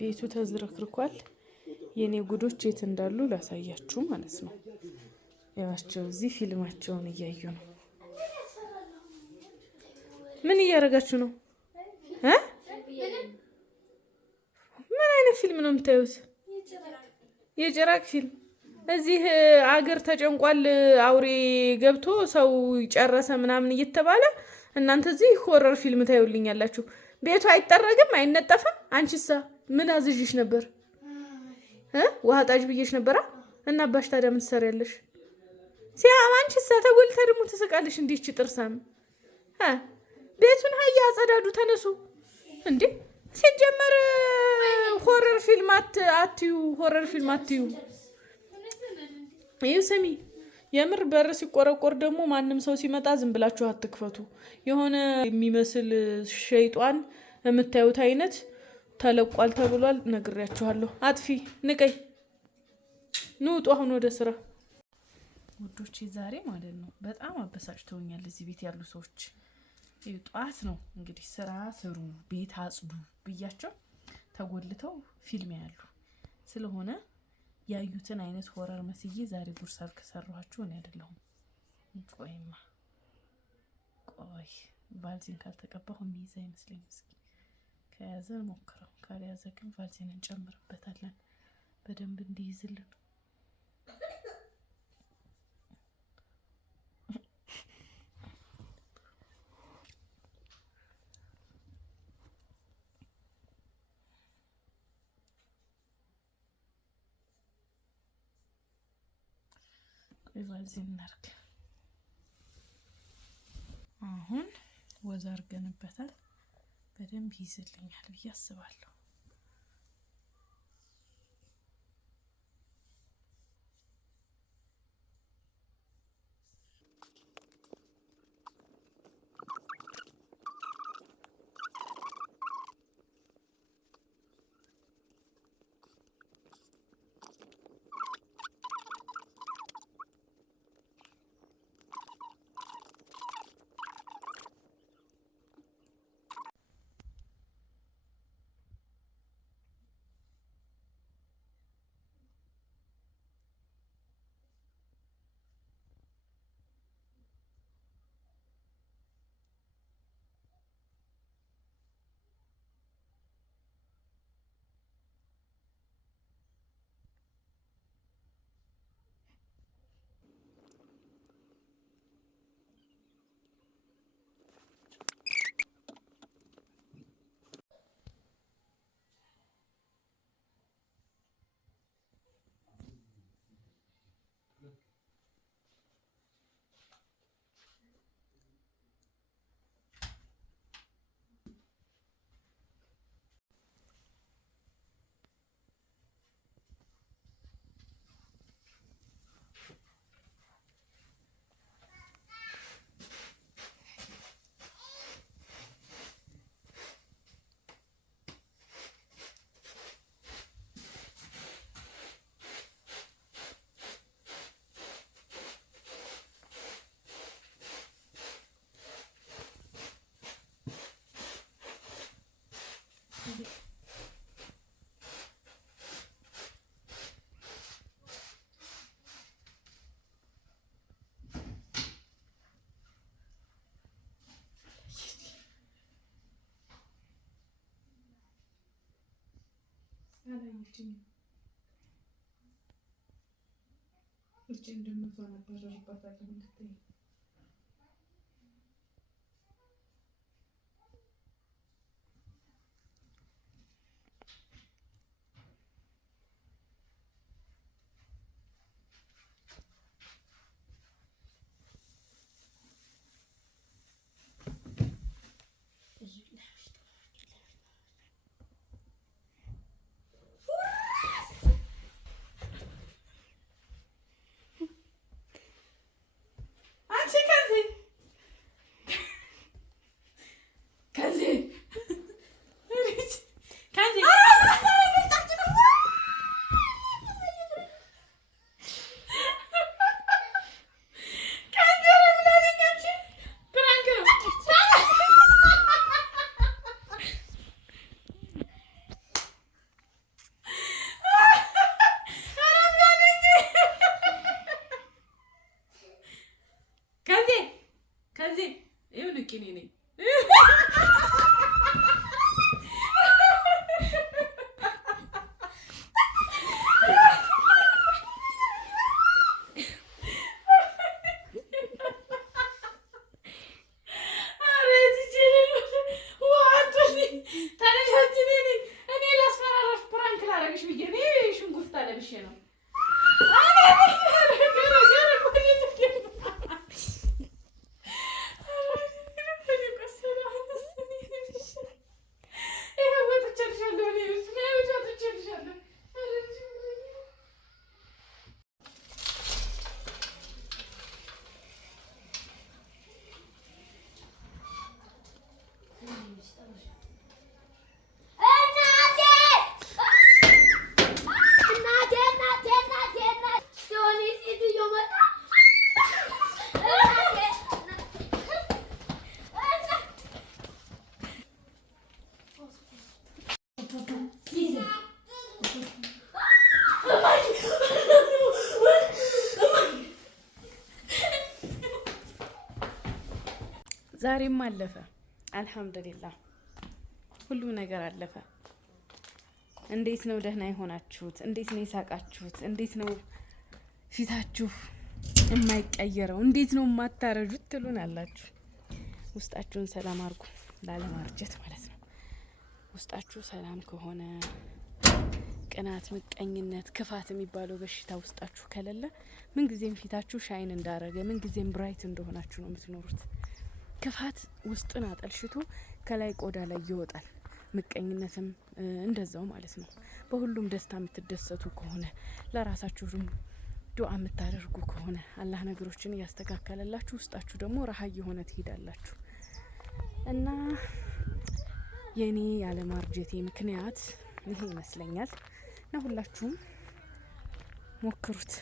ቤቱ ተዝረክርኳል። የኔ ጉዶች የት እንዳሉ ላሳያችሁ ማለት ነው። ያዋቸው እዚህ ፊልማቸውን እያዩ ነው። ምን እያደረጋችሁ ነው? ምን አይነት ፊልም ነው የምታዩት? የጭራቅ ፊልም። እዚህ አገር ተጨንቋል፣ አውሬ ገብቶ ሰው ጨረሰ ምናምን እየተባለ እናንተ እዚህ ሆረር ፊልም ታዩልኛላችሁ። ቤቱ አይጠረግም፣ አይነጠፍም። አንቺሳ ምን አዝዥሽ ነበር? ውሃ ጣጅ ብዬሽ ነበራ እና አባሽ ታዲያ ምን ትሰሪያለሽ? ሲያም አንቺሳ ተጎልታ ደግሞ ትስቃለሽ። እንዲች ጥርሳም ቤቱን ሀያ አጸዳዱ፣ ተነሱ እንዴ! ሲጀመር ሆረር ፊልም አትዩ፣ ሆረር ፊልም አትዩ። ይሄ ስሚ፣ የምር በር ሲቆረቆር ደግሞ ማንም ሰው ሲመጣ ዝም ብላችሁ አትክፈቱ። የሆነ የሚመስል ሸይጧን የምታዩት አይነት ተለቋል ተብሏል። ነግሬያችኋለሁ። አጥፊ ንቀይ፣ ንውጡ አሁን ወደ ስራ። ውዶቼ ዛሬ ማለት ነው በጣም አበሳጭተውኛል እዚህ ቤት ያሉ ሰዎች። ጧት ነው እንግዲህ ስራ ስሩ፣ ቤት አጽዱ ብያቸው ተጎልተው ፊልም ያሉ ስለሆነ ያዩትን አይነት ሆረር መስዬ ዛሬ ጉርሳል ከሰራኋችሁ እኔ አይደለሁም። ቆይማ ቆይ ቫልዚን ካልተቀባሁ የሚይዝ አይመስለኝም። እስኪ ከያዘ ሞክረው፣ ካልያዘ ግን ቫልዚን እንጨምርበታለን በደንብ እንዲይዝልን። ቫልዚን እናርግ። አሁን ወዝ አርገንበታል። በደንብ ይይዝልኛል ብዬ አስባለሁ። እቺ እንደምትሆን ነበር ርባታለሁ እንድትይ ጠብቂ ነኝ ዛሬም አለፈ አልহামዱሊላህ ሁሉም ነገር አለፈ። እንዴት ነው ደህና የሆናችሁት? እንዴት ነው የሳቃችሁት? እንዴት ነው ፊታችሁ የማይቀየረው? እንዴት ነው የማታረጁት ትሉን አላችሁ። ውስጣችሁን ሰላም አርጉ ላለማርጀት ማለት ነው። ውስጣችሁ ሰላም ከሆነ ቅናት፣ ምቀኝነት፣ ክፋት የሚባለው በሽታ ውስጣችሁ ከሌለ ምን ጊዜም ፊታችሁ ሻይን እንዳረገ ምን ጊዜም ብራይት እንደሆናችሁ ነው የምትኖሩት። ክፋት ውስጥን አጠልሽቶ ከላይ ቆዳ ላይ ይወጣል። ምቀኝነትም እንደዛው ማለት ነው። በሁሉም ደስታ የምትደሰቱ ከሆነ ለራሳችሁም ዱዓ የምታደርጉ ከሆነ አላህ ነገሮችን እያስተካከለላችሁ ውስጣችሁ ደግሞ ረሃ የሆነ ትሄዳላችሁ። እና የኔ ያለማርጀቴ ምክንያት ይሄ ይመስለኛል። እና ሁላችሁም ሞክሩት።